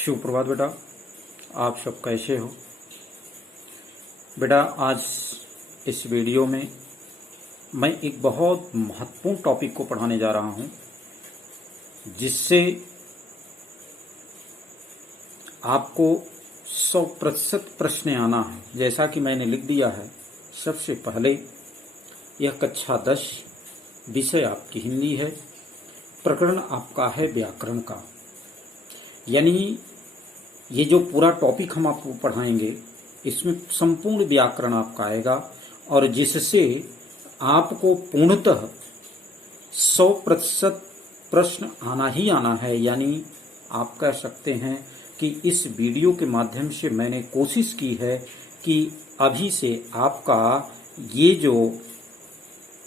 सुप्रभात बेटा, आप सब कैसे हो? बेटा, आज इस वीडियो में मैं एक बहुत महत्वपूर्ण टॉपिक को पढ़ाने जा रहा हूं, जिससे आपको 100% प्रश्न आना है। जैसा कि मैंने लिख दिया है, सबसे पहले यह कक्षा 10 विषय आपकी हिंदी है, प्रकरण आपका है व्याकरण का। यानी ये जो पूरा टॉपिक हम आपको पढ़ाएंगे, इसमें संपूर्ण व्याकरण आपका आएगा और जिससे आपको पूर्णतः 100% प्रश्न आना ही आना है। यानी आप कह सकते हैं कि इस वीडियो के माध्यम से मैंने कोशिश की है कि अभी से आपका ये जो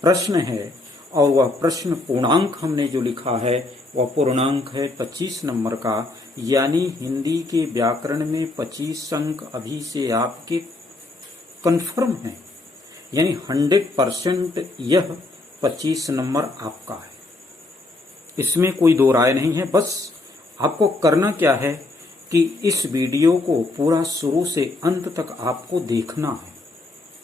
प्रश्न है और वह प्रश्न पूर्णांक हमने जो लिखा है वह पूर्णांक है 25 नंबर का। यानी हिंदी के व्याकरण में 25 अंक अभी से आपके कंफर्म हैं। यानी 100% यह 25 नंबर आपका है, इसमें कोई दो राय नहीं है। बस आपको करना क्या है कि इस वीडियो को पूरा शुरू से अंत तक आपको देखना है।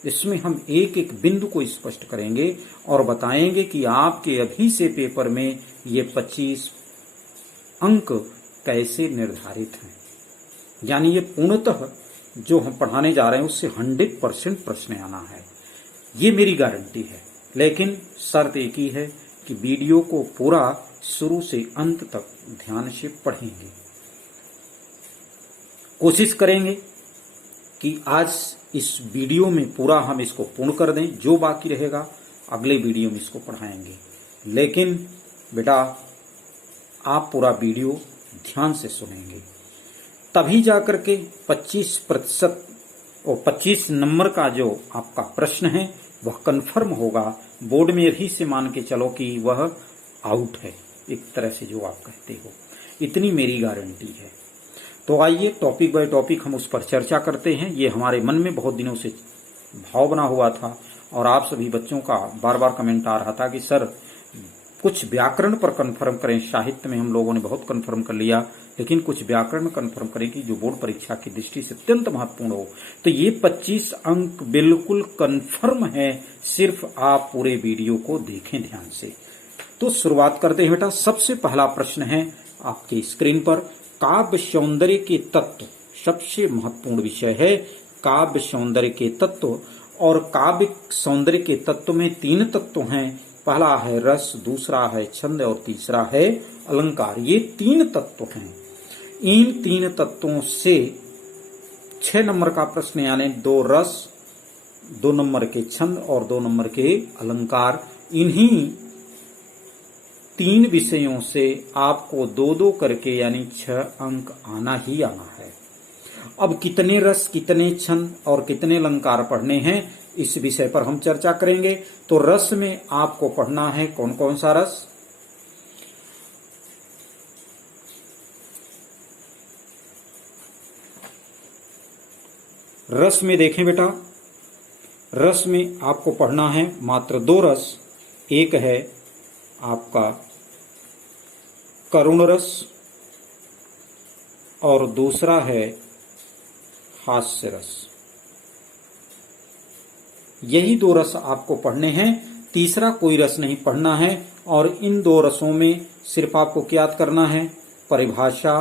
इसमें हम एक एक बिंदु को स्पष्ट करेंगे और बताएंगे कि आपके अभी से पेपर में ये 25 अंक कैसे निर्धारित हैं। यानी ये पूर्णतः जो हम पढ़ाने जा रहे हैं उससे 100% प्रश्न आना है, ये मेरी गारंटी है। लेकिन शर्त एक ही है कि वीडियो को पूरा शुरू से अंत तक ध्यान से पढ़ेंगे। कोशिश करेंगे कि आज इस वीडियो में पूरा हम इसको पूर्ण कर दें, जो बाकी रहेगा अगले वीडियो में इसको पढ़ाएंगे। लेकिन बेटा, आप पूरा वीडियो ध्यान से सुनेंगे, तभी जाकर के 25% और 25 नंबर का जो आपका प्रश्न है वह कंफर्म होगा। बोर्ड में यही से मान के चलो कि वह आउट है, एक तरह से जो आप कहते हो, इतनी मेरी गारंटी है। तो आइए टॉपिक बाय टॉपिक हम उस पर चर्चा करते हैं। ये हमारे मन में बहुत दिनों से भाव बना हुआ था और आप सभी बच्चों का बार बार कमेंट आ रहा था कि सर कुछ व्याकरण पर कंफर्म करें। साहित्य में हम लोगों ने बहुत कंफर्म कर लिया, लेकिन कुछ व्याकरण में कंफर्म करें कि जो बोर्ड परीक्षा की दृष्टि से अत्यंत महत्वपूर्ण हो। तो ये 25 अंक बिल्कुल कंफर्म है, सिर्फ आप पूरे वीडियो को देखें ध्यान से। तो शुरुआत करते हैं बेटा। सबसे पहला प्रश्न है आपकी स्क्रीन पर, काव्य सौंदर्य के तत्व। सबसे महत्वपूर्ण विषय है काव्य सौंदर्य के तत्व। और काव्य सौंदर्य के तत्व में 3 तत्व हैं। पहला है रस, दूसरा है छंद और तीसरा है अलंकार। ये 3 तत्व हैं। इन 3 तत्वों से 6 नंबर का प्रश्न, यानी 2 रस, 2 नंबर के छंद और 2 नंबर के अलंकार, इन्हीं 3 विषयों से आपको 2-2 करके यानी 6 अंक आना ही आना है। अब कितने रस, कितने छंद और कितने अलंकार पढ़ने हैं, इस विषय पर हम चर्चा करेंगे। तो रस में आपको पढ़ना है कौन कौन सा रस? रस में देखें बेटा, रस में आपको पढ़ना है मात्र 2 रस। एक है आपका करुण रस और दूसरा है हास्य रस। यही 2 रस आपको पढ़ने हैं, तीसरा कोई रस नहीं पढ़ना है। और इन 2 रसों में सिर्फ आपको क्या याद करना है? परिभाषा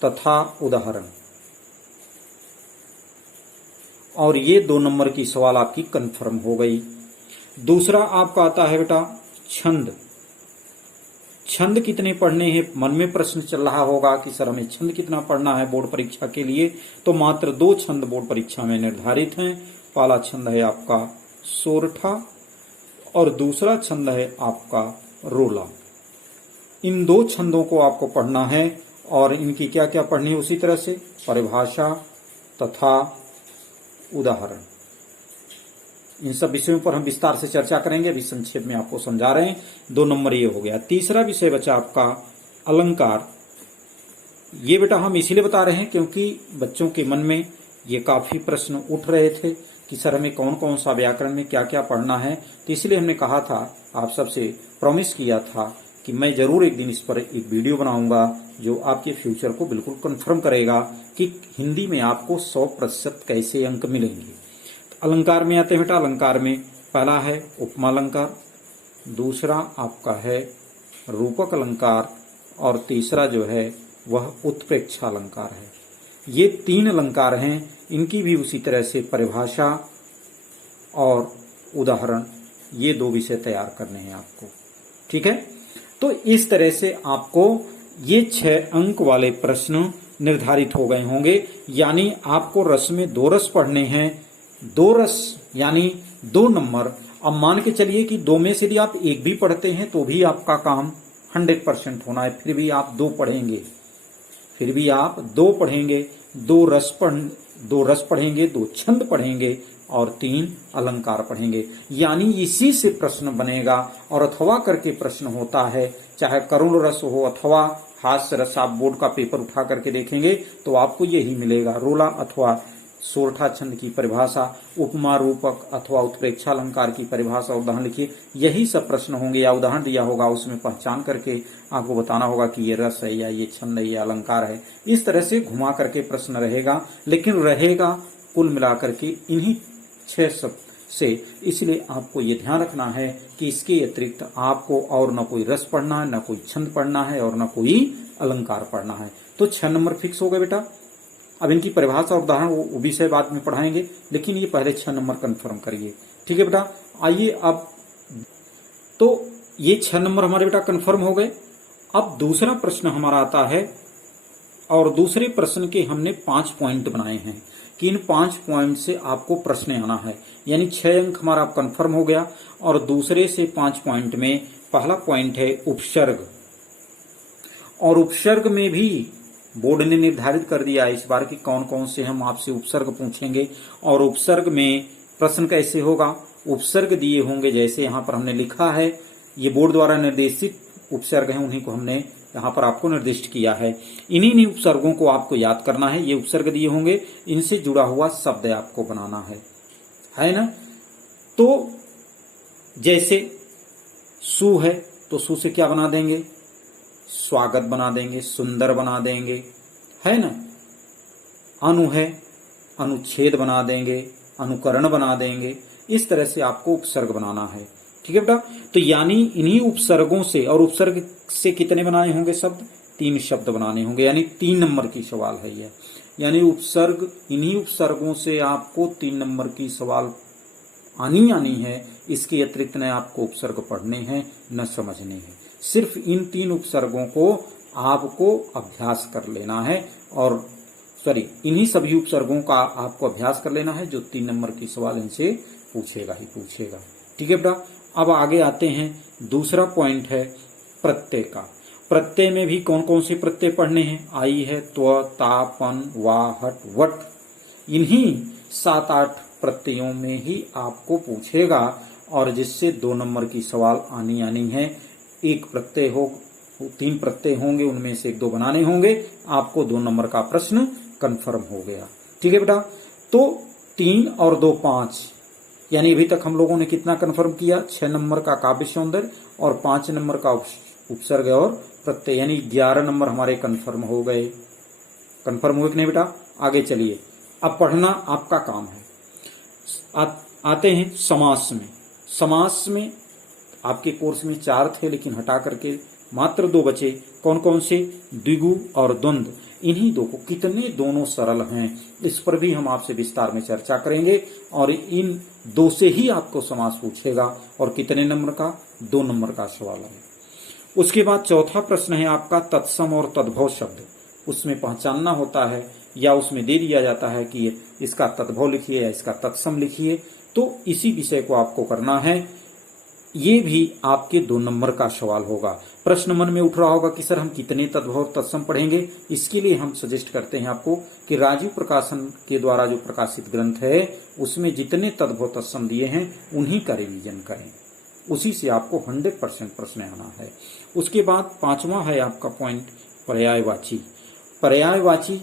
तथा उदाहरण। और ये 2 नंबर की सवाल आपकी कंफर्म हो गई। दूसरा आपका आता है बेटा छंद। छंद कितने पढ़ने हैं? मन में प्रश्न चल रहा होगा कि सर हमें छंद कितना पढ़ना है बोर्ड परीक्षा के लिए। तो मात्र 2 छंद बोर्ड परीक्षा में निर्धारित हैं। पहला छंद है आपका सोरठा और दूसरा छंद है आपका रोला। इन 2 छंदों को आपको पढ़ना है और इनकी क्या क्या पढ़नी है उसी तरह से, परिभाषा तथा उदाहरण। इन सब विषयों पर हम विस्तार से चर्चा करेंगे, अभी संक्षेप में आपको समझा रहे हैं। 2 नंबर ये हो गया। तीसरा विषय बचा आपका अलंकार। ये बेटा हम इसीलिए बता रहे हैं क्योंकि बच्चों के मन में ये काफी प्रश्न उठ रहे थे कि सर हमें कौन कौन सा व्याकरण में क्या क्या पढ़ना है। तो इसलिए हमने कहा था, आप सबसे प्रॉमिस किया था कि मैं जरूर एक दिन इस पर एक वीडियो बनाऊंगा जो आपके फ्यूचर को बिल्कुल कंफर्म करेगा कि हिंदी में आपको 100% कैसे अंक मिलेंगे। तो अलंकार में आते हैं बेटा। अलंकार में पहला है उपमा अलंकार, दूसरा आपका है रूपक अलंकार और तीसरा जो है वह उत्प्रेक्षा अलंकार है। ये 3 अलंकार हैं। इनकी भी उसी तरह से परिभाषा और उदाहरण, ये 2 विषय तैयार करने हैं आपको। ठीक है, तो इस तरह से आपको ये 6 अंक वाले प्रश्न निर्धारित हो गए होंगे। यानी आपको रस में 2 रस पढ़ने हैं। 2 रस यानी 2 नंबर। अब मान के चलिए कि 2 में से यदि आप 1 भी पढ़ते हैं तो भी आपका काम 100% होना है। फिर भी आप 2 पढ़ेंगे, 2 रस पढ़ेंगे, 2 छंद पढ़ेंगे और 3 अलंकार पढ़ेंगे। यानी इसी से प्रश्न बनेगा। और अथवा करके प्रश्न होता है, चाहे करुण रस हो अथवा हास्य रस। आप बोर्ड का पेपर उठा करके देखेंगे तो आपको यही मिलेगा। रोला अथवा सोरठा छंद की परिभाषा, उपमा रूपक अथवा उत्प्रेक्षा अलंकार की परिभाषा, उदाहरण लिखिए। यही सब प्रश्न होंगे या उदाहरण दिया होगा, उसमें पहचान करके आपको बताना होगा कि ये रस है या ये छंद है या अलंकार है। इस तरह से घुमा करके प्रश्न रहेगा, लेकिन रहेगा कुल मिलाकर के इन्हीं 6 सब से। इसलिए आपको ये ध्यान रखना है कि इसके अतिरिक्त आपको और न कोई रस पढ़ना है, न कोई छंद पढ़ना है और न कोई अलंकार पढ़ना है। तो 6 नंबर फिक्स हो गए बेटा। अब इनकी परिभाषा और उदाहरण वो विषय बाद में पढ़ाएंगे, लेकिन ये पहले 6 नंबर कंफर्म करिए। ठीक है बेटा। आइए अब, तो ये 6 नंबर हमारे बेटा कंफर्म हो गए। अब दूसरा प्रश्न हमारा आता है और दूसरे प्रश्न के हमने 5 पॉइंट बनाए हैं कि इन 5 पॉइंट से आपको प्रश्न आना है। यानी 6 अंक हमारा कंफर्म हो गया। और दूसरे से 5 पॉइंट में पहला पॉइंट है उपसर्ग। और उपसर्ग में भी बोर्ड ने निर्धारित कर दिया इस बार कि कौन कौन से हम आपसे उपसर्ग पूछेंगे। और उपसर्ग में प्रश्न कैसे होगा, उपसर्ग दिए होंगे जैसे यहाँ पर हमने लिखा है। ये बोर्ड द्वारा निर्देशित उपसर्ग हैं, उन्हीं को हमने यहाँ पर आपको निर्दिष्ट किया है। इन्हीं उपसर्गों को आपको याद करना है। ये उपसर्ग दिए होंगे, इनसे जुड़ा हुआ शब्द आपको बनाना है ना। तो जैसे सु है तो सु से क्या बना देंगे, स्वागत बना देंगे, सुंदर बना देंगे, है ना। अनु है, अनुच्छेद बना देंगे, अनुकरण बना देंगे। इस तरह से आपको उपसर्ग बनाना है। ठीक है बेटा। तो यानी इन्हीं उपसर्गों से, और उपसर्ग से कितने बनाने होंगे शब्द, 3 शब्द बनाने होंगे। यानी 3 नंबर की सवाल है यह। यानी उपसर्ग, इन्हीं उपसर्गों से आपको 3 नंबर की सवाल आनी है। इसके अतिरिक्त न आपको उपसर्ग पढ़ने हैं न समझने हैं। सिर्फ इन 3 उपसर्गों को आपको अभ्यास कर लेना है। और इन्हीं सभी उपसर्गों का आपको अभ्यास कर लेना है जो 3 नंबर की सवाल इनसे पूछेगा ही पूछेगा। ठीक है बेटा। अब आगे आते हैं। दूसरा पॉइंट है प्रत्यय का। प्रत्यय में भी कौन कौन से प्रत्यय पढ़ने हैं। आई है, त्व, ता, पन, वा, हट, वट। इन्हीं 7-8 प्रत्ययों में ही आपको पूछेगा और जिससे 2 नंबर की सवाल आनी है। एक प्रत्यय हो, 3 प्रत्यय होंगे, उनमें से 1-2 बनाने होंगे। आपको 2 नंबर का प्रश्न कंफर्म हो गया। ठीक है बेटा। तो 3 और 2 5, यानी अभी तक हम लोगों ने कितना कंफर्म किया, 6 नंबर का काव्य सौंदर्य और 5 नंबर का उपसर्ग और प्रत्यय, यानी 11 नंबर हमारे कंफर्म हो गए। कंफर्म हुए कि नहीं बेटा। आगे चलिए, अब पढ़ना आपका काम है। आते हैं समास में। समास में आपके कोर्स में 4 थे, लेकिन हटा करके मात्र 2 बचे। कौन कौन से, द्विगु और द्वंद्व। इन्हीं 2 को, कितने दोनों सरल हैं, इस पर भी हम आपसे विस्तार में चर्चा करेंगे। और इन 2 से ही आपको समास पूछेगा। और कितने नंबर का, 2 नंबर का सवाल है। उसके बाद चौथा प्रश्न है आपका तत्सम और तद्भव शब्द। उसमें पहचानना होता है या उसमें दे दिया जाता है कि इसका तद्भव लिखिए या इसका तत्सम लिखिए। तो इसी विषय को आपको करना है। ये भी आपके 2 नंबर का सवाल होगा। प्रश्न मन में उठ रहा होगा कि सर हम कितने तद्भव और तत्सम पढ़ेंगे। इसके लिए हम सजेस्ट करते हैं आपको कि राजीव प्रकाशन के द्वारा जो प्रकाशित ग्रंथ है उसमें जितने तद्भव तत्सम दिए हैं उन्हीं का रिवीजन करें। उसी से आपको 100% प्रश्न आना है। उसके बाद 5वां है आपका पॉइंट पर्यायवाची। पर्यायवाची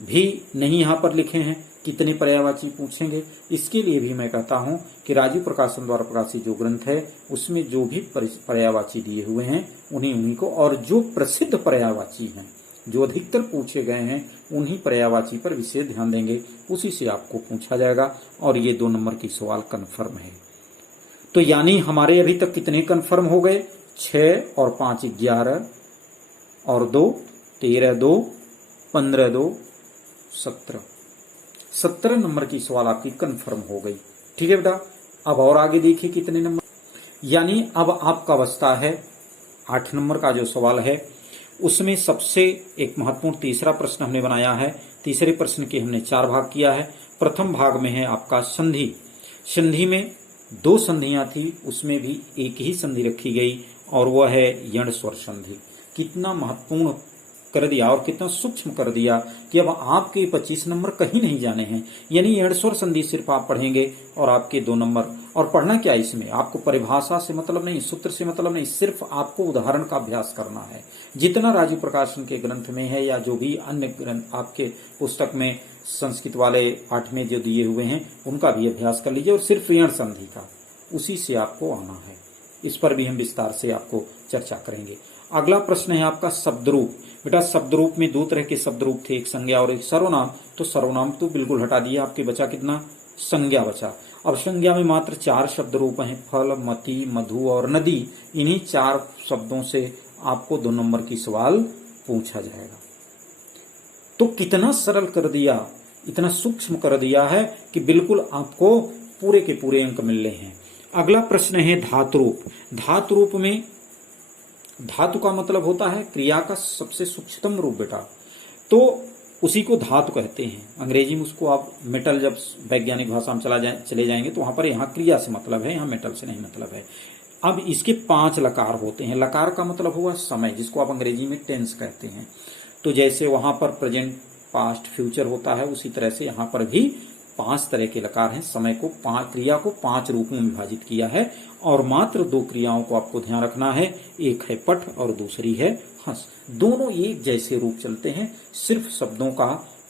भी नहीं यहाँ पर लिखे हैं, कितने पर्यायवाची पूछेंगे। इसके लिए भी मैं कहता हूं कि राजीव प्रकाशन द्वारा प्रकाशित जो ग्रंथ है उसमें जो भी पर्यायवाची दिए हुए हैं उन्हीं को, और जो प्रसिद्ध पर्यायवाची हैं जो अधिकतर पूछे गए हैं उन्हीं पर्यायवाची पर विशेष ध्यान देंगे, उसी से आपको पूछा जाएगा। और ये 2 नंबर की सवाल कन्फर्म है। तो यानी हमारे अभी तक कितने कन्फर्म हो गए? 6 और 5 11 और 2 13 2 15 2 17 नंबर की सवाल आपकी कन्फर्म हो गई। ठीक है बेटा, अब और आगे देखिए कितने नंबर, यानी अब आपका बचता है 8 नंबर का जो सवाल है उसमें सबसे एक महत्वपूर्ण तीसरा प्रश्न हमने बनाया है। तीसरे प्रश्न के हमने 4 भाग किया है। प्रथम भाग में है आपका संधि। संधि में 2 संधियां थी, उसमें भी एक ही संधि रखी गई और वह है यण स्वर संधि। कितना महत्वपूर्ण कर दिया और कितना सूक्ष्म कर दिया कि अब आपके 25 नंबर कहीं नहीं जाने हैं। यानी यण स्वर संधि सिर्फ आप पढ़ेंगे और आपके 2 नंबर। और पढ़ना क्या है इसमें, आपको परिभाषा से मतलब नहीं, सूत्र से मतलब नहीं, सिर्फ आपको उदाहरण का अभ्यास करना है। जितना राजीव प्रकाशन के ग्रंथ में है या जो भी अन्य ग्रंथ आपके पुस्तक में संस्कृत वाले 8 में जो दिए हुए हैं उनका भी अभ्यास कर लीजिए, और सिर्फ यण संधि का उसी से आपको आना है। इस पर भी हम विस्तार से आपको चर्चा करेंगे। अगला प्रश्न है आपका शब्दरूप। बेटा शब्दरूप में 2 तरह के शब्दरूप थे, एक संज्ञा और एक सर्वनाम। तो सर्वनाम तो बिल्कुल हटा दिया, आपके बचा कितना? संज्ञा बचा। अब संज्ञा में मात्र 4 शब्दरूप हैं, फल, मति, मधु और नदी। इन्हीं 4 शब्दों से आपको 2 नंबर की सवाल पूछा जाएगा। तो कितना सरल कर दिया, इतना सूक्ष्म कर दिया है कि बिल्कुल आपको पूरे के पूरे अंक मिल रहे हैं। अगला प्रश्न है धातुरूप। धातुरूप में धातु का मतलब होता है क्रिया का सबसे सूक्ष्मतम रूप बेटा, तो उसी को धातु कहते हैं। अंग्रेजी में उसको आप मेटल, जब वैज्ञानिक भाषा में चले जाएंगे तो वहां पर यहाँ क्रिया से मतलब है, यहाँ मेटल से नहीं मतलब है। अब इसके 5 लकार होते हैं। लकार का मतलब हुआ समय, जिसको आप अंग्रेजी में टेंस कहते हैं। तो जैसे वहां पर प्रेजेंट, पास्ट, फ्यूचर होता है, उसी तरह से यहाँ पर भी 5 तरह के लकार हैं। समय को 5 क्रिया को 5 रूपों में विभाजित किया है और मात्र 2 क्रियाओं को आपको ध्यान रखना है, एक है पठ और दूसरी है हंस। दोनों एक जैसे रूप चलते हैं, सिर्फ शब्दों का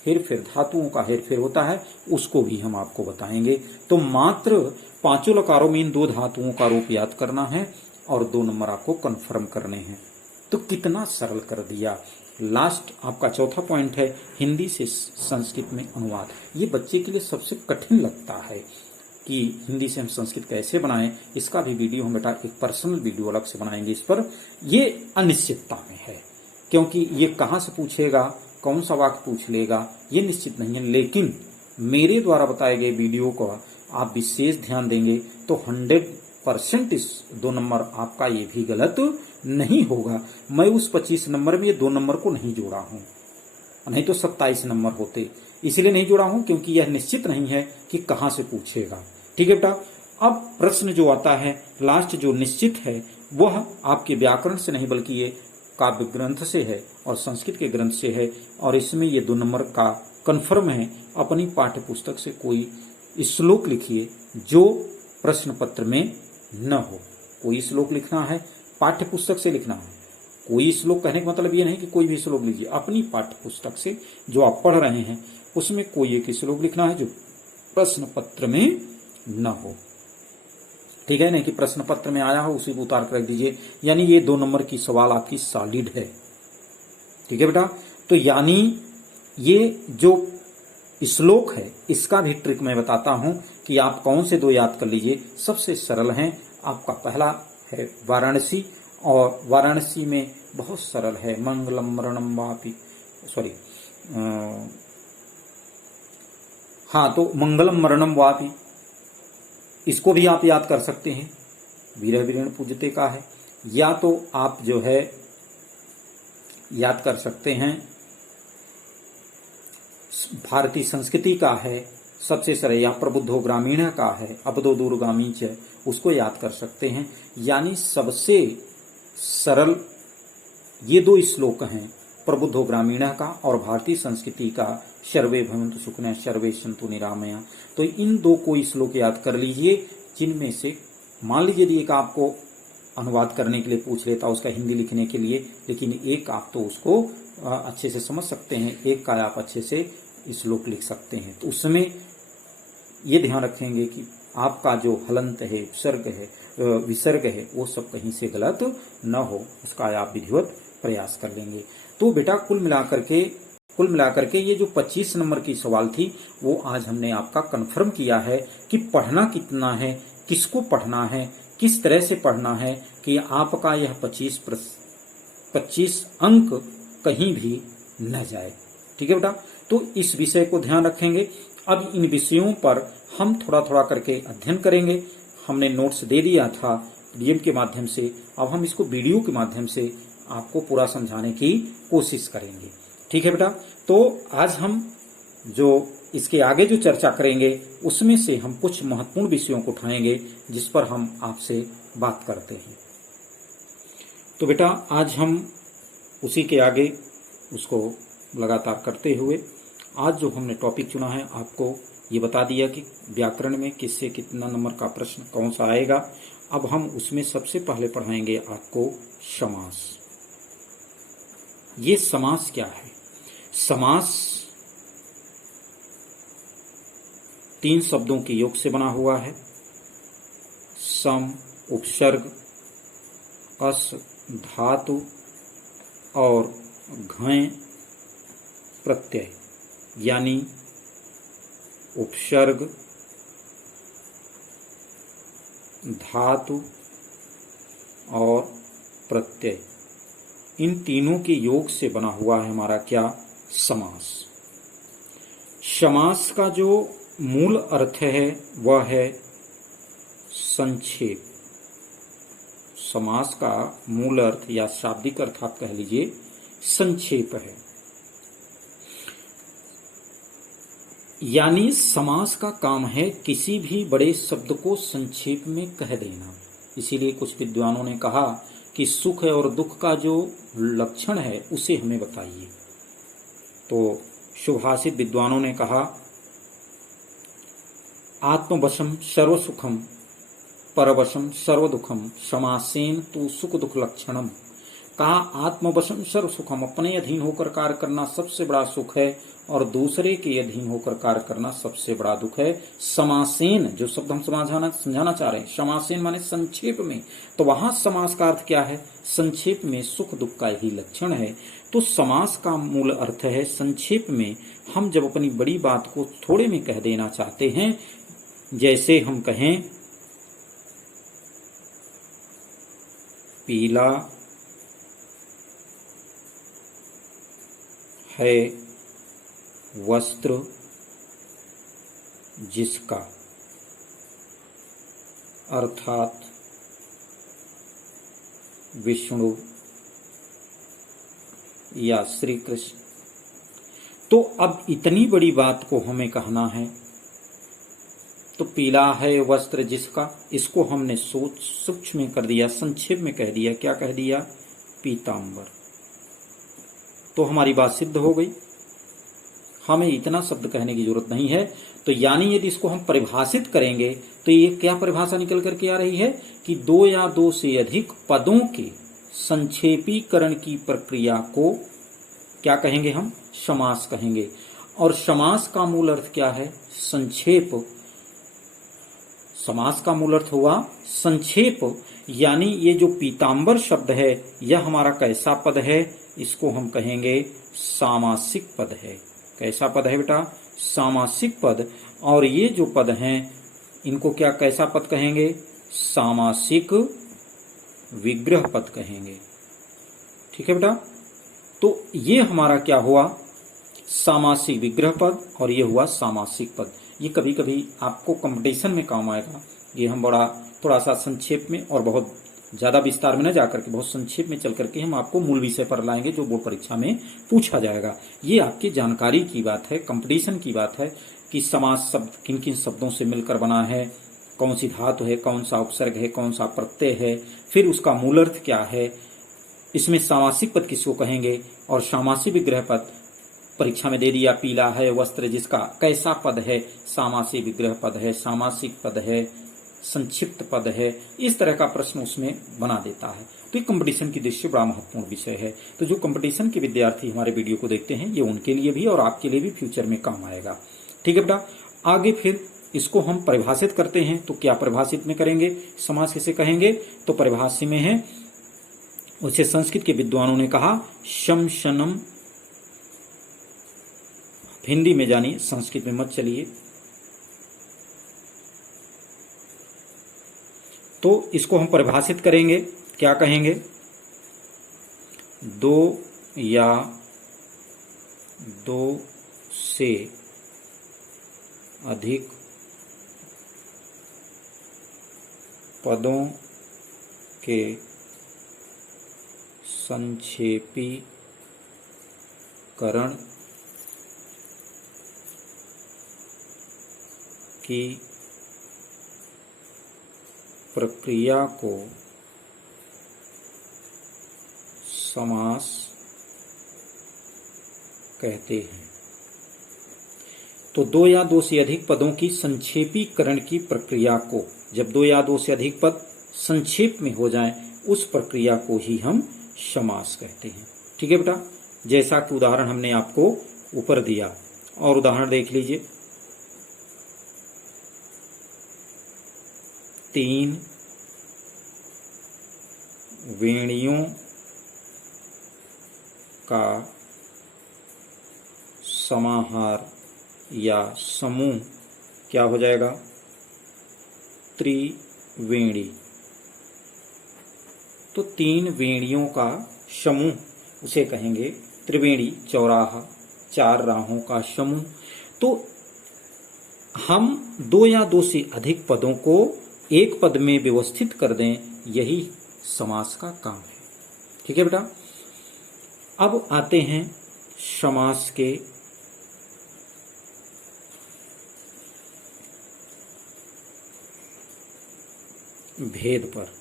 हेरफेर, धातुओं का हेरफेर होता है, उसको भी हम आपको बताएंगे। तो मात्र 5 लकारों में इन 2 धातुओं का रूप याद करना है और 2 नंबर आपको कन्फर्म करने हैं। तो कितना सरल कर दिया। लास्ट आपका चौथा पॉइंट है हिंदी से संस्कृत में अनुवाद। ये बच्चे के लिए सबसे कठिन लगता है कि हिंदी से हम संस्कृत कैसे बनाएं। इसका भी वीडियो हम बेटा एक पर्सनल वीडियो अलग से बनाएंगे इस पर। ये अनिश्चितता में है, क्योंकि ये कहाँ से पूछेगा, कौन सा वाक्य पूछ लेगा, ये निश्चित नहीं है। लेकिन मेरे द्वारा बताए गए वीडियो को आप विशेष ध्यान देंगे तो 100% इस 2 नंबर आपका ये भी गलत नहीं होगा। मैं उस 25 नंबर में ये 2 नंबर को नहीं जोड़ा हूं, नहीं तो 27 नंबर होते। इसलिए नहीं जोड़ा हूं क्योंकि यह निश्चित नहीं है कि कहां से पूछेगा। ठीक है बेटा, अब प्रश्न जो आता है लास्ट जो निश्चित है वह आपके व्याकरण से नहीं बल्कि ये काव्य ग्रंथ से है और संस्कृत के ग्रंथ से है, और इसमें ये 2 नंबर का कन्फर्म है। अपनी पाठ्य पुस्तक से कोई श्लोक लिखिए जो प्रश्न पत्र में न हो। कोई श्लोक लिखना है, पाठ्य पुस्तक से लिखना है। कोई श्लोक कहने का मतलब ये नहीं कि कोई भी श्लोक लीजिए, अपनी पाठ्य पुस्तक से जो आप पढ़ रहे हैं उसमें कोई एक श्लोक लिखना है जो प्रश्न पत्र में न हो। ठीक है, नहीं कि प्रश्न पत्र में आया हो उसी को उतार कर रख दीजिए। यानी ये 2 नंबर की सवाल आपकी सॉलिड है। ठीक है बेटा, तो यानी ये जो श्लोक है इसका भी ट्रिक मैं बताता हूं कि आप कौन से 2 याद कर लीजिए। सबसे सरल हैं। आपका पहला है वाराणसी, और वाराणसी में बहुत सरल है मंगलम मरणम वापि, सॉरी हाँ, तो मंगलम मरणम वापि, इसको भी आप याद कर सकते हैं, वीर वीरेण पूजते का है। या तो आप जो है याद कर सकते हैं भारतीय संस्कृति का है, सबसे सरल, या प्रबुद्धो ग्रामीण का है, अबदो दूरगामी च, उसको याद कर सकते हैं। यानी सबसे सरल ये 2 श्लोक हैं, प्रबुद्धो ग्रामीण का और भारतीय संस्कृति का सर्वे भवन्तु सुखिनः सर्वे सन्तु निरामया। तो इन 2 को श्लोक याद कर लीजिए, जिनमें से मान लीजिए यदि एक आपको अनुवाद करने के लिए पूछ लेता उसका हिंदी लिखने के लिए, लेकिन एक आप तो उसको अच्छे से समझ सकते हैं, एक का आप अच्छे से श्लोक लिख सकते हैं। तो उसमें ये ध्यान रखेंगे कि आपका जो हलंत है, विसर्ग है, वो सब कहीं से गलत न हो, उसका आप विधिवत प्रयास कर लेंगे। तो बेटा कुल मिलाकर के ये जो 25 नंबर की सवाल थी वो आज हमने आपका कंफर्म किया है कि पढ़ना कितना है, किसको पढ़ना है, किस तरह से पढ़ना है कि आपका यह 25 अंक कहीं भी न जाए। ठीक है बेटा, तो इस विषय को ध्यान रखेंगे। अब इन विषयों पर हम थोड़ा थोड़ा करके अध्ययन करेंगे। हमने नोट्स दे दिया था पीडीएफ के माध्यम से, अब हम इसको वीडियो के माध्यम से आपको पूरा समझाने की कोशिश करेंगे। ठीक है बेटा, तो आज हम जो इसके आगे जो चर्चा करेंगे उसमें से हम कुछ महत्वपूर्ण विषयों को उठाएंगे जिस पर हम आपसे बात करते हैं। तो बेटा आज हम उसी के आगे उसको लगातार करते हुए आज जो हमने टॉपिक चुना है आपको ये बता दिया कि व्याकरण में किससे कितना नंबर का प्रश्न कौन सा आएगा। अब हम उसमें सबसे पहले पढ़ाएंगे आपको समास। ये समास क्या है? समास 3 शब्दों के योग से बना हुआ है। सम, उपसर्ग, अस, धातु और घय प्रत्यय, यानी उपसर्ग, धातु और प्रत्यय, इन तीनों के योग से बना हुआ है हमारा क्या? समास। समास का जो मूल अर्थ है वह है संक्षेप। समास का मूल अर्थ या शाब्दिक अर्थ आप कह लीजिए संक्षेप है, यानी समास का काम है किसी भी बड़े शब्द को संक्षेप में कह देना। इसीलिए कुछ विद्वानों ने कहा कि सुख और दुख का जो लक्षण है उसे हमें बताइए। तो सुभाषित विद्वानों ने कहा आत्मवशम सर्वसुखम परवशम सर्वदुखम समासेन तु सुख दुख लक्षणम। कहा आत्मवशम सर्व सुखम, अपने अधीन होकर कार्य करना सबसे बड़ा सुख है और दूसरे के अधीन होकर कार्य करना सबसे बड़ा दुख है। समासेन, जो शब्द हम समझाना चाह रहे हैं, समासेन माने संक्षेप में, तो वहां समास का अर्थ क्या है? संक्षेप में सुख दुख का ही लक्षण है। तो समास का मूल अर्थ है संक्षेप में हम जब अपनी बड़ी बात को थोड़े में कह देना चाहते हैं, जैसे हम कहें पीला है वस्त्र जिसका, अर्थात विष्णु या श्री कृष्ण। तो अब इतनी बड़ी बात को हमें कहना है, तो पीला है वस्त्र जिसका, इसको हमने सूक्ष्म में कर दिया, संक्षेप में कह दिया। क्या कह दिया? पीतांबर। तो हमारी बात सिद्ध हो गई, हमें इतना शब्द कहने की जरूरत नहीं है। तो यानी यदि इसको हम परिभाषित करेंगे तो ये क्या परिभाषा निकल करके आ रही है कि 2 या 2 से अधिक पदों के संक्षेपीकरण की प्रक्रिया को क्या कहेंगे? हम समास कहेंगे। और समास का मूल अर्थ क्या है? संक्षेप। समास का मूल अर्थ हुआ संक्षेप, यानी ये जो पीतांबर शब्द है यह हमारा कैसा पद है? इसको हम कहेंगे सामासिक पद है। कैसा पद है बेटा? सामासिक पद। और ये जो पद हैं इनको क्या कैसा पद कहेंगे? सामासिक विग्रह पद कहेंगे। ठीक है बेटा, तो ये हमारा क्या हुआ? सामासिक विग्रह पद, और ये हुआ सामासिक पद। ये कभी कभी आपको कंपटीशन में काम आएगा। ये हम थोड़ा सा संक्षेप में और बहुत ज्यादा विस्तार में न जाकर के बहुत संक्षेप में चल करके हम आपको मूल विषय पर लाएंगे जो बोर्ड परीक्षा में पूछा जाएगा। ये आपकी जानकारी की बात है, कंपटीशन की बात है कि समास शब्द किन किन शब्दों से मिलकर बना है, कौन सी धातु है, कौन सा उपसर्ग है, कौन सा प्रत्यय है, फिर उसका मूल अर्थ क्या है, इसमें सामासिक पद किसको कहेंगे, और सामासिक विग्रह पद परीक्षा में दे दिया। पीला है वस्त्र जिसका, कैसा पद है? सामासिक विग्रह पद है, सामासिक पद है, संक्षिप्त पद है। इस तरह का प्रश्न उसमें बना देता है। तो ये कंपटीशन की दृष्टि से बड़ा महत्वपूर्ण विषय है। तो जो कंपटीशन के विद्यार्थी हमारे वीडियो को देखते हैं, ये उनके लिए भी और आपके लिए भी फ्यूचर में काम आएगा। ठीक है बेटा, आगे फिर इसको हम परिभाषित करते हैं। तो क्या परिभाषित में करेंगे, समास किसे कहेंगे? तो परिभाषा में है, उसे संस्कृत के विद्वानों ने कहा शमशनम, हिंदी में जानिए, संस्कृत में मत चलिए। तो इसको हम परिभाषित करेंगे, क्या कहेंगे? दो या दो से अधिक पदों के संक्षेपीकरण की प्रक्रिया को समास कहते हैं। तो दो या दो से अधिक पदों की संक्षेपीकरण की प्रक्रिया को, जब दो या दो से अधिक पद संक्षेप में हो जाएं, उस प्रक्रिया को ही हम समास कहते हैं। ठीक है बेटा, जैसा कि उदाहरण हमने आपको ऊपर दिया, और उदाहरण देख लीजिए। 3 वेणियों का समाहार या समूह क्या हो जाएगा? त्रिवेणी। तो 3 वेणियों का समूह उसे कहेंगे त्रिवेणी, चौराहा, 4 राहों का समूह। तो हम दो या दो से अधिक पदों को एक पद में व्यवस्थित कर दें, यही समास का काम है। ठीक है बेटा, अब आते हैं समास के भेद पर।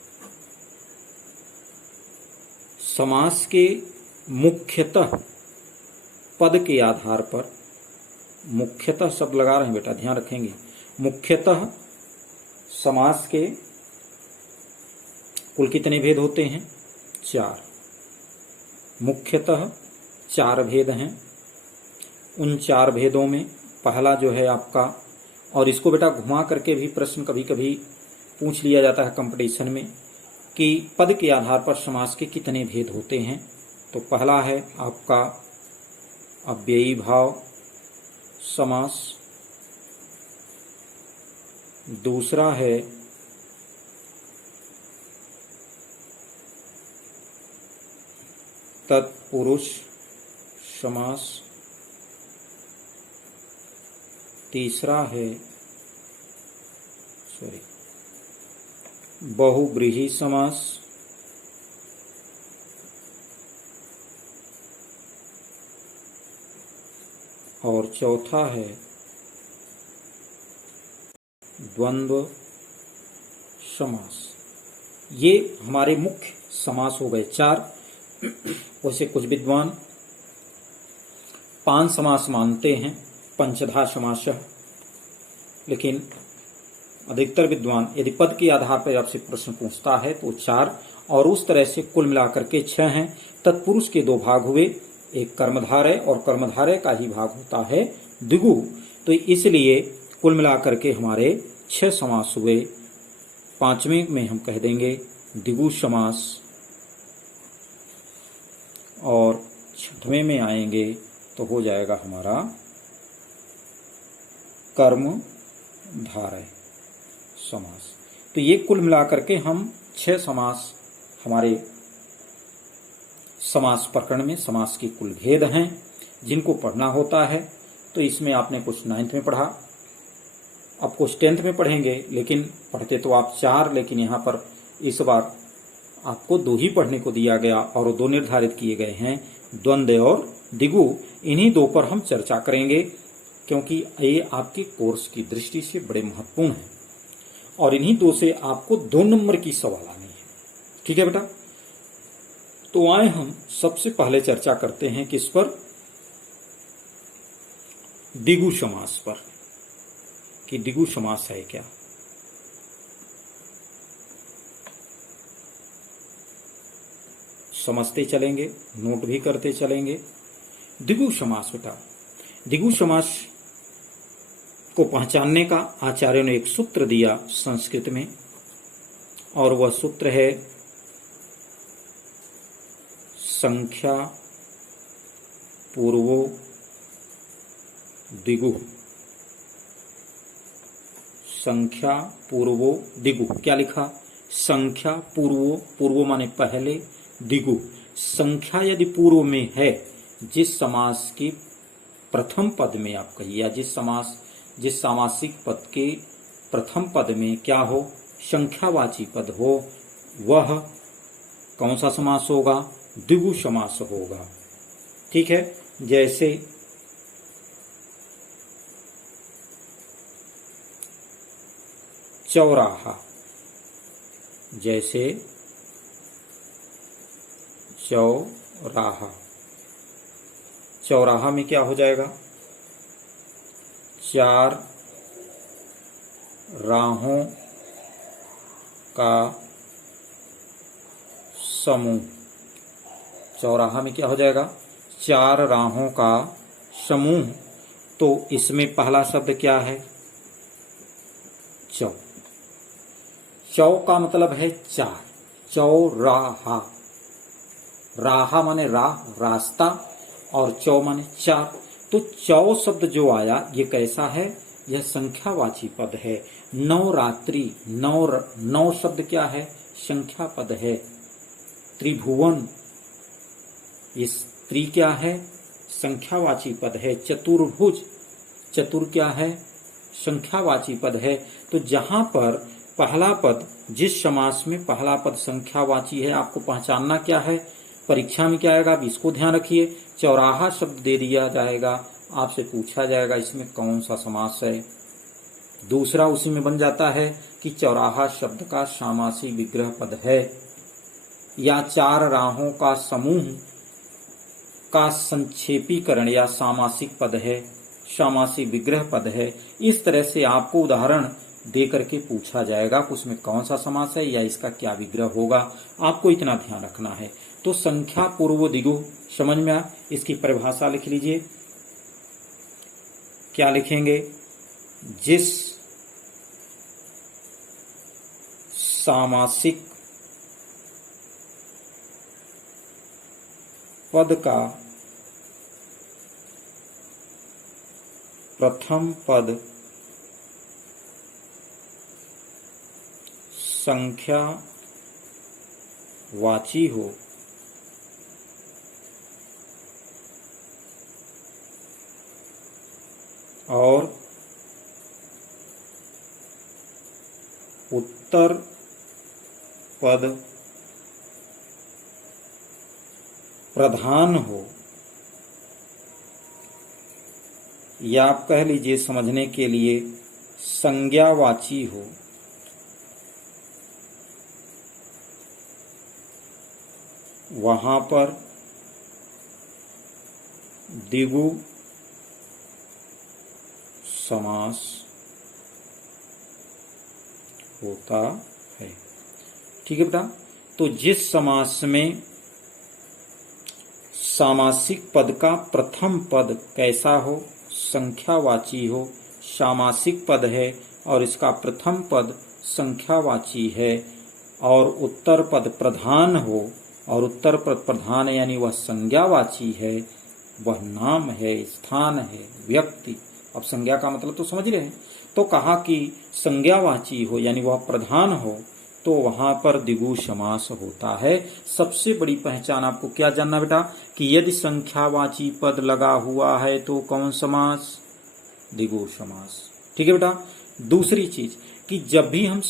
समास के मुख्यतः पद के आधार पर, मुख्यतः शब्द लगा रहे हैं बेटा, ध्यान रखेंगे। मुख्यतः समास के कुल कितने भेद होते हैं? 4। मुख्यतः 4 भेद हैं। उन 4 भेदों में पहला जो है आपका, और इसको बेटा घुमा करके भी प्रश्न कभी कभी पूछ लिया जाता है कंपटीशन में, कि पद के आधार पर समास के कितने भेद होते हैं। तो पहला है आपका अव्ययी भाव समास, दूसरा है तत्पुरुष समास, तीसरा है बहुव्रीहि समास, और चौथा है द्वंद्व समास। ये हमारे मुख्य समास हो गए 4। वैसे कुछ विद्वान 5 समास मानते हैं, पंचधा समास, लेकिन अधिकतर विद्वान यदि पद के आधार पर आपसे प्रश्न पूछता है तो 4, और उस तरह से कुल मिलाकर के 6 हैं। तत्पुरुष के 2 भाग हुए, एक कर्मधारय, और कर्मधारय का ही भाग होता है द्विगु। तो इसलिए कुल मिलाकर के हमारे 6 समास हुए। 5वें में हम कह देंगे द्विगु समास, और 6वें में आएंगे तो हो जाएगा हमारा कर्मधारय समास। तो ये कुल मिलाकर के हम 6 समास हमारे समास प्रकरण में, समास के कुल भेद हैं जिनको पढ़ना होता है। तो इसमें आपने कुछ 9th में पढ़ा, अब कुछ 10th में पढ़ेंगे, लेकिन पढ़ते तो आप 4, लेकिन यहाँ पर इस बार आपको 2 ही पढ़ने को दिया गया, और 2 निर्धारित किए गए हैं, द्वंद्व और द्विगु। इन्हीं 2 पर हम चर्चा करेंगे, क्योंकि ये आपके कोर्स की दृष्टि से बड़े महत्वपूर्ण हैं, और इन्हीं 2 से आपको 2 नंबर की सवाल आनी है। ठीक है बेटा, तो आए हम सबसे पहले चर्चा करते हैं किस पर? द्विगु समास पर, कि द्विगु समास है क्या। समझते चलेंगे, नोट भी करते चलेंगे। द्विगु समास बेटा, द्विगु समास को पहचानने का आचार्यों ने एक सूत्र दिया संस्कृत में, और वह सूत्र है संख्या पूर्वो द्विगु। संख्या पूर्वो द्विगु, क्या लिखा? संख्या पूर्वो, पूर्वो माने पहले, द्विगु संख्या यदि पूर्व में है, जिस समास की प्रथम पद में आप कहिए, या जिस सामासिक पद के प्रथम पद में क्या हो, संख्यावाची पद हो, वह कौन सा समास होगा? द्विगु समास होगा। ठीक है, जैसे चौराहा, जैसे चौराहा, चौराहा में क्या हो जाएगा? चार राहों का समूह। चौराहा में क्या हो जाएगा? चार राहों का समूह। तो इसमें पहला शब्द क्या है? चौ। चौ का मतलब है चार, चौराहा। राहा माने राह, रास्ता, और चौ माने चार। तो चौ शब्द जो आया ये कैसा है? यह संख्यावाची पद है। नवरात्रि, नौ शब्द क्या है? संख्या पद है। त्रिभुवन, ये त्रि क्या है? संख्यावाची पद है। चतुर्भुज, चतुर क्या है? संख्यावाची पद है। तो जहां पर पहला पद, जिस समास में पहला पद संख्यावाची है, आपको पहचानना क्या है? परीक्षा में क्या आएगा, अब इसको ध्यान रखिए। चौराहा शब्द दे दिया जाएगा, आपसे पूछा जाएगा इसमें कौन सा समास है। दूसरा उसी में बन जाता है कि चौराहा शब्द का सामासी विग्रह पद है, या चार राहों का समूह का संक्षेपीकरण या सामासिक पद है, सामासी विग्रह पद है। इस तरह से आपको उदाहरण दे करके पूछा जाएगा कि उसमें कौन सा समास है या इसका क्या विग्रह होगा, आपको इतना ध्यान रखना है। तो संख्या पूर्व द्विगु समझ में आ, इसकी परिभाषा लिख लीजिए। क्या लिखेंगे? जिस सामासिक पद का प्रथम पद संख्यावाची हो और उत्तर पद प्रधान हो, या आप कह लीजिए समझने के लिए संज्ञावाची हो, वहां पर द्विगु समास होता है। ठीक है बेटा, तो जिस समास में सामासिक पद का प्रथम पद कैसा हो, संख्यावाची हो, सामासिक पद है और इसका प्रथम पद संख्यावाची है, और उत्तर पद प्रधान हो, और उत्तर पद प्रधान यानी वह संज्ञावाची है, वह नाम है, स्थान है, व्यक्ति। अब संज्ञा का मतलब तो समझ रहे हैं। तो कहा कि संज्ञावाची हो यानी वह प्रधान हो, तो वहां पर द्विगु समास होता है। सबसे बड़ी पहचान आपको क्या जानना बेटा, कि यदि संख्यावाची पद लगा हुआ है तो कौन समास? द्विगु समास। ठीक है बेटा। दूसरी चीज कि जब भी हम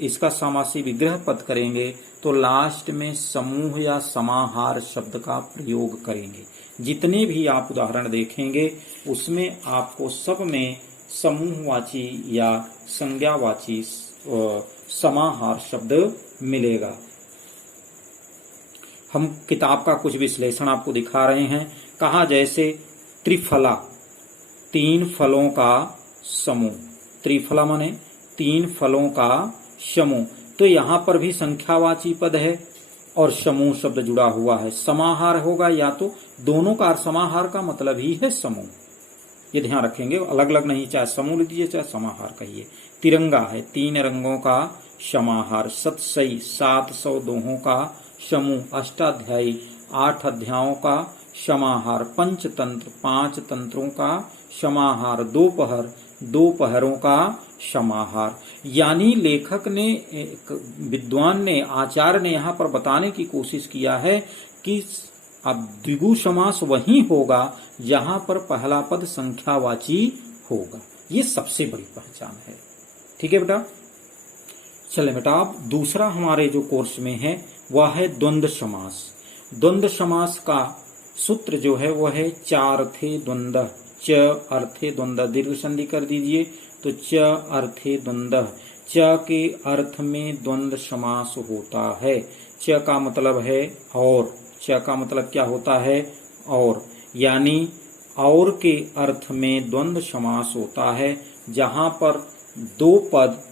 इसका सामासी विग्रह पद करेंगे तो लास्ट में समूह या समाहार शब्द का प्रयोग करेंगे। जितने भी आप उदाहरण देखेंगे उसमें आपको सब में समूहवाची या संज्ञावाची समाहार शब्द मिलेगा। हम किताब का कुछ विश्लेषण आपको दिखा रहे हैं। कहा जैसे त्रिफला, तीन फलों का समूह। त्रिफला माने तीन फलों का समूह। तो यहां पर भी संख्यावाची पद है, और समूह शब्द जुड़ा हुआ है। समाहार होगा या तो दोनों का, समाहार का मतलब ही है समूह, ये ध्यान रखेंगे, अलग अलग नहीं, चाहे समूह लिख दीजिए चाहे समाहार कहिए। तिरंगा है, 3 रंगों का समाहार। सतसई, 700 दोहों का समूह। अष्टाध्यायी, 8 अध्यायों का समाहार। पंचतंत्र, 5 तंत्रों का समाहार। दोपहर, 2 पहरों का समाहार। यानी लेखक ने, विद्वान ने, आचार्य ने यहाँ पर बताने की कोशिश किया है कि अब द्विगु समास वही होगा जहां पर पहला पद संख्यावाची होगा। ये सबसे बड़ी पहचान है। ठीक है बेटा, चले बेटा, अब दूसरा हमारे जो कोर्स में है वह है द्वंद्व समास। द्वंद्व समास का सूत्र जो है वह है चार्थे द्वंद्व। च अर्थे द्वंद्व, दीर्घ संधि कर दीजिए तो च अर्थे द्वंद्व। च के अर्थ में द्वंद्व समास होता है। च का मतलब है और, च का मतलब क्या होता है? और, यानी और के अर्थ में द्वंद्व समास होता है जहां पर 2 पद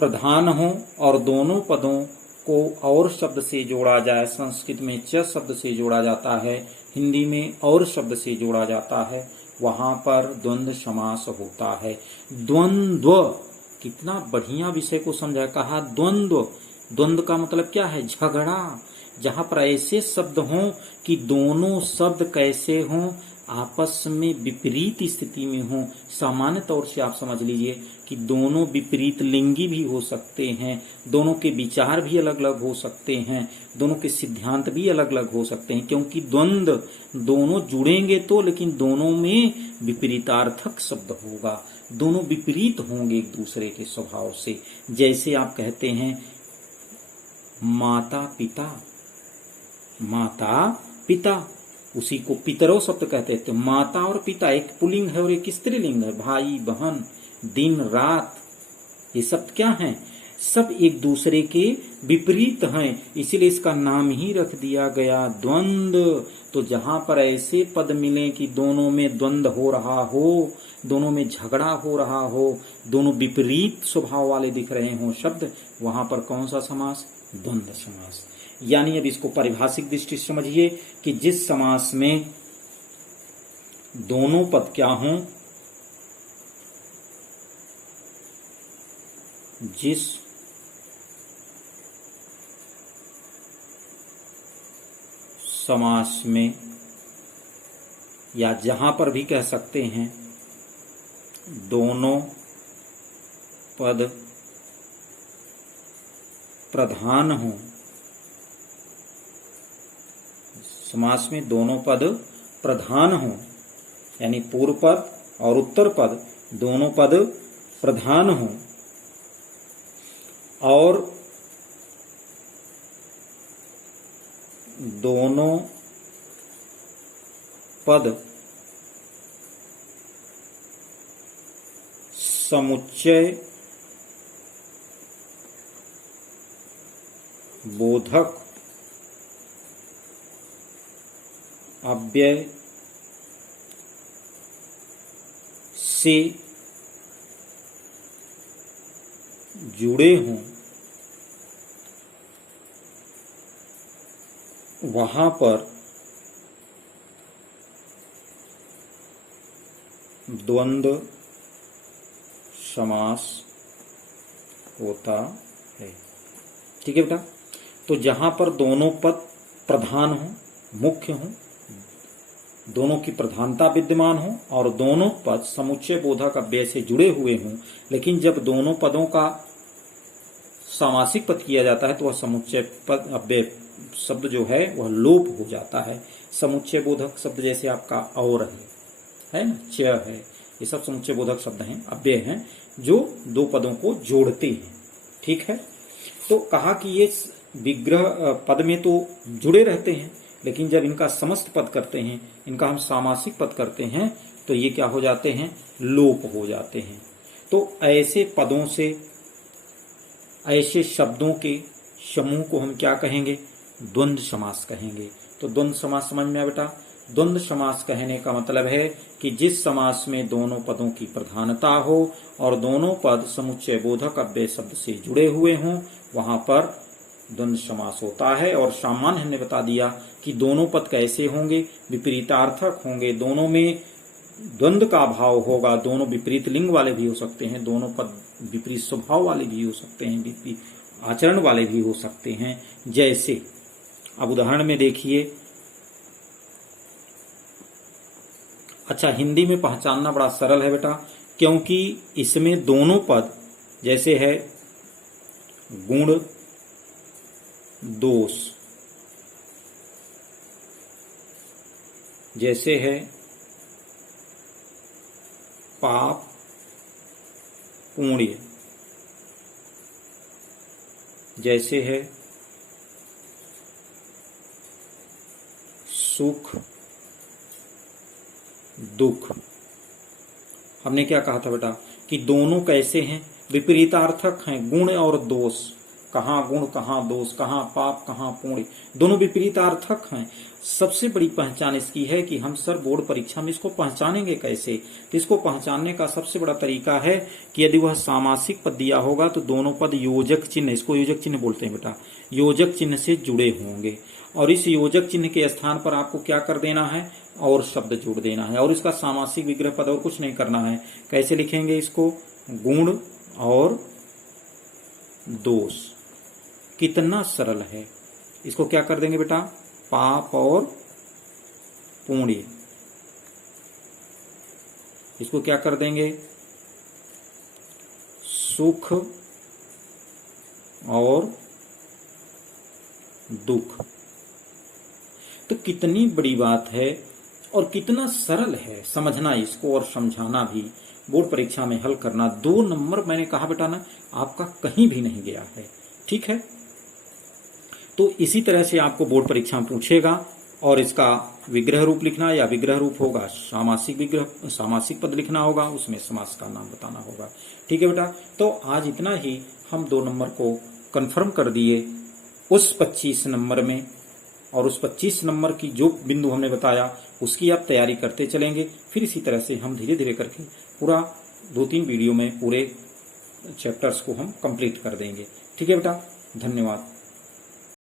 प्रधान हो और दोनों पदों को और शब्द से जोड़ा जाए। संस्कृत में च शब्द से जोड़ा जाता है, हिंदी में और शब्द से जोड़ा जाता है, वहां पर द्वंद्व समास होता है। द्वंद्व, कितना बढ़िया विषय को समझा, कहा द्वंद्व। द्वंद्व का मतलब क्या है? झगड़ा। जहां पर ऐसे शब्द हों कि दोनों शब्द कैसे हों? आपस में विपरीत स्थिति में हों। सामान्य तौर से आप समझ लीजिए कि दोनों विपरीत लिंगी भी हो सकते हैं, दोनों के विचार भी अलग अलग हो सकते हैं, दोनों के सिद्धांत भी अलग अलग हो सकते हैं, क्योंकि द्वंद्व दोनों जुड़ेंगे तो, लेकिन दोनों में विपरीतार्थक शब्द होगा, दोनों विपरीत होंगे एक दूसरे के स्वभाव से। जैसे आप कहते हैं माता पिता, माता पिता, उसी को पितरों शब्द कहते हैं। तो माता और पिता एक पुल्लिंग है और एक स्त्रीलिंग है। भाई बहन, दिन रात, ये सब क्या हैं? सब एक दूसरे के विपरीत हैं, इसीलिए इसका नाम ही रख दिया गया द्वंद्व। तो जहां पर ऐसे पद मिले कि दोनों में द्वंद्व हो रहा हो, दोनों में झगड़ा हो रहा हो, दोनों विपरीत स्वभाव वाले दिख रहे हों शब्द, वहां पर कौन सा समास? द्वंद्व समास। यानी अब इसको पारिभाषिक दृष्टि से समझिए कि जिस समास में दोनों पद क्या हों, जिस समास में, या जहां पर भी कह सकते हैं दोनों पद प्रधान हों, समास में दोनों पद प्रधान हों, यानी पूर्व पद और उत्तर पद दोनों पद प्रधान हों, और दोनों पद समुच्चय बोधक अव्यय से जुड़े हों, वहां पर द्वंद्व समास होता है। ठीक है बेटा, तो जहां पर दोनों पद प्रधान हो, मुख्य हो, दोनों की प्रधानता विद्यमान हो और दोनों पद समुच्चय बोधक अव्यय से जुड़े हुए हों, लेकिन जब दोनों पदों का सामासिक पद किया जाता है तो वह समुच्चय पद अव्यय शब्द जो है वह लोप हो जाता है। समुच्चय बोधक शब्द जैसे आपका और है ना, च है, ये सब समुच्चय बोधक शब्द हैं, अव्यय हैं, जो दो पदों को जोड़ते हैं। ठीक है, तो कहा कि ये विग्रह पद में तो जुड़े रहते हैं, लेकिन जब इनका समस्त पद करते हैं, इनका हम सामासिक पद करते हैं, तो ये क्या हो जाते हैं? लोप हो जाते हैं। तो ऐसे पदों से, ऐसे शब्दों के समूह को हम क्या कहेंगे? द्वंद्व समास कहेंगे। तो द्वंद्व समास समझ में आया बेटा? द्वंद्व समास कहने का मतलब है कि जिस समास में दोनों पदों की प्रधानता हो और दोनों पद समुच्चय बोधक अव्यय शब्द से जुड़े हुए हों, वहां पर द्वंद्व समास होता है। और सामान्य हमने बता दिया कि दोनों पद कैसे होंगे, विपरीतार्थक होंगे, दोनों में द्वंद्व का भाव होगा, दोनों विपरीत लिंग वाले भी हो सकते हैं, दोनों पद विपरीत स्वभाव वाले भी हो सकते हैं, विपरीत आचरण वाले भी हो सकते हैं। जैसे अब उदाहरण में देखिए, अच्छा हिंदी में पहचानना बड़ा सरल है बेटा, क्योंकि इसमें दोनों पद जैसे है गुण दोष, जैसे है पाप पुण्य, जैसे है सुख दुख। हमने क्या कहा था बेटा कि दोनों कैसे हैं, विपरीतार्थक हैं, गुण और दोष। कहाँ गुण कहाँ दोष, कहाँ पाप कहाँ पुण्य, दोनों विपरीतार्थक हैं। सबसे बड़ी पहचान इसकी है कि हम सर बोर्ड परीक्षा में इसको पहचानेंगे कैसे। तो इसको पहचानने का सबसे बड़ा तरीका है कि यदि वह सामासिक पद दिया होगा तो दोनों पद योजक चिन्ह, इसको योजक चिन्ह बोलते हैं बेटा, योजक चिन्ह से जुड़े होंगे। और इस योजक चिन्ह के स्थान पर आपको क्या कर देना है, और शब्द जोड़ देना है, और इसका सामासिक विग्रह पद और कुछ नहीं करना है। कैसे लिखेंगे इसको, गुण और दोष। कितना सरल है। इसको क्या कर देंगे बेटा, पाप और पुण्य। इसको क्या कर देंगे, सुख और दुख। तो कितनी बड़ी बात है और कितना सरल है समझना इसको और समझाना भी। बोर्ड परीक्षा में हल करना 2 नंबर मैंने कहा बेटा ना, आपका कहीं भी नहीं गया है। ठीक है, तो इसी तरह से आपको बोर्ड परीक्षा में पूछेगा और इसका विग्रह रूप लिखना, या विग्रह रूप होगा सामासिक विग्रह, सामासिक पद लिखना होगा, उसमें समास का नाम बताना होगा। ठीक है बेटा, तो आज इतना ही हम 2 नंबर को कंफर्म कर दिए उस 25 नंबर में, और उस 25 नंबर की जो बिंदु हमने बताया उसकी आप तैयारी करते चलेंगे। फिर इसी तरह से हम धीरे धीरे करके पूरा 2-3 वीडियो में पूरे चैप्टर्स को हम कंप्लीट कर देंगे। ठीक है बेटा, धन्यवाद।